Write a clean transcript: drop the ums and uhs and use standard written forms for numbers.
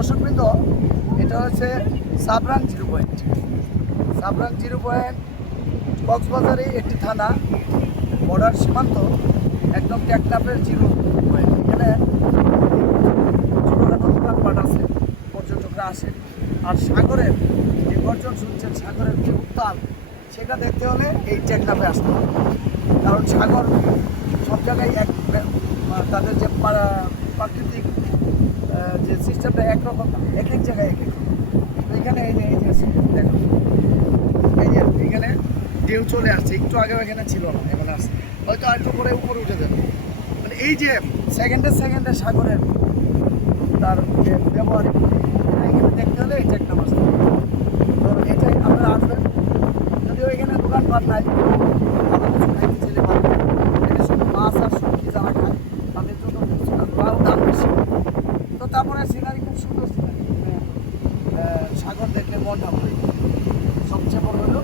দর্শকবৃন্দ, এটা হচ্ছে সাবরাং 0 পয়েন্ট। সাবরাং 0 পয়েন্ট কক্সবাজারে একটি থানা, বর্ডার সীমান্ত, একদম টেকনাফের 0 পয়েন্ট। এখানে ছোটোখাটো দোকানপাট আছে, পর্যটকরা আসে। আর সাগরের যে গর্জন শুনছেন, সাগরের যে উত্তাল, সেটা দেখতে হলে এই টেকনাফে আসতে হবে। কারণ সাগর সব জায়গায় তাদের যে প্রাকৃতিক যে সিস্টেমটা একরকম না, এক এক জায়গায় এক এক রকম। তো এখানে এই যে দেখো, এখানে ঢেউ চলে আসছে, একটু আগেও এখানে ছিল না, এখন আসছে, হয়তো একটু করে উপরে উঠে যাবে। মানে এই যে সেকেন্ডে সাগরের তার যে ব্যবহারিক, এখানে দেখতে হলে এটা একটা মাছ। তো এটাই আপনারা আসবেন। যদিও এখানে দোকানপাট নাই, ভালো কিছু খাইতে চাইলে ভালো। এখানে শুধু মাছ আর সবজি যারা খায় তাদের জন্য দাম বেশি। তো তারপরে সিনারি খুব সুন্দর সিনারি, সাগর দেখলে মনটা ভরে। সবচেয়ে বড় হলো